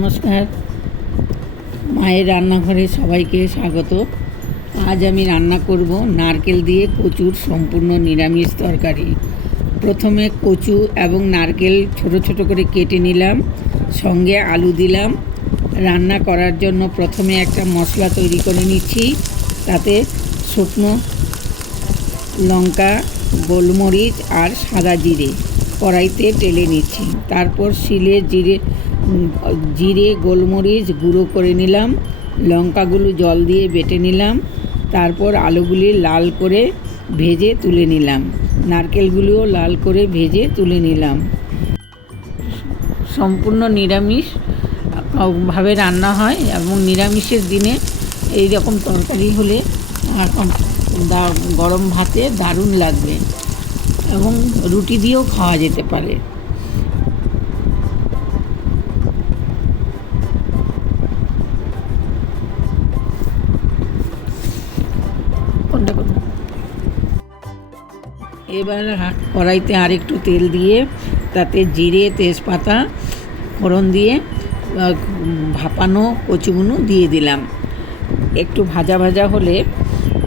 নমস্কার, মায়ের রান্নাঘরে সবাইকে স্বাগত। আজ আমি রান্না করব নারকেল দিয়ে কচুর সম্পূর্ণ নিরামিষ তরকারি। প্রথমে কচু এবং নারকেল ছোট ছোট করে কেটে নিলাম, সঙ্গে আলু দিলাম। রান্না করার জন্য প্রথমে একটা মশলা তৈরি করে নিচ্ছি। তাতে শুকনো লঙ্কা, গোলমরিচ আর সাদা জিরে কড়াইতে ঢেলে নিচ্ছি। তারপর শিলে জিরে গোলমরিচ গুঁড়ো করে নিলাম, লঙ্কাগুলো জল দিয়ে বেটে নিলাম। তারপর আলুগুলি লাল করে ভেজে তুলে নিলাম, নারকেলগুলিও লাল করে ভেজে তুলে নিলাম। সম্পূর্ণ নিরামিষ ভাবে রান্না হয় এবং নিরামিষের দিনে এই রকম তরকারি হলে গরম ভাতে দারুণ লাগবে এবং রুটি দিয়েও খাওয়া যেতে পারে। এবার কড়াইতে আরেকটু তেল দিয়ে তাতে জিরে তেজপাতা ফোড়ন দিয়ে ভাপানো কচুগুলো দিয়ে দিলাম। একটু ভাজা ভাজা হলে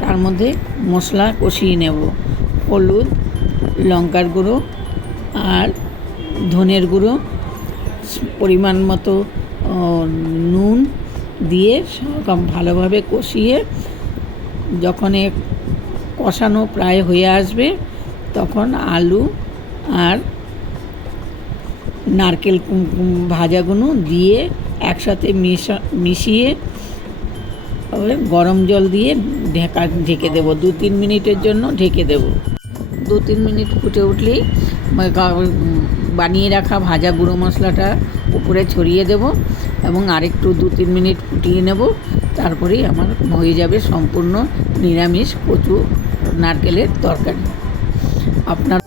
তার মধ্যে মশলা কষিয়ে নেব। হলুদ, লঙ্কার গুঁড়ো আর ধনের গুঁড়ো, পরিমাণ মতো নুন দিয়ে সব ভালোভাবে কষিয়ে যখন কষানো প্রায় হয়ে আসবে তখন আলু আর নারকেল ভাজাগুলো দিয়ে একসাথে মিশিয়ে গরম জল দিয়ে ঢেকে দেবো। 2-3 মিনিটের জন্য ঢেকে দেবো। 2-3 মিনিট ফুটে উঠলেই বানিয়ে রাখা ভাজা গুঁড়ো মশলাটা উপরে ছড়িয়ে দেব এবং আরেকটু 2-3 মিনিট ফুটিয়ে নেব। তারপরেই আমার হয়ে যাবে সম্পূর্ণ নিরামিষ কচু নারকেলের তরকারি। আপনার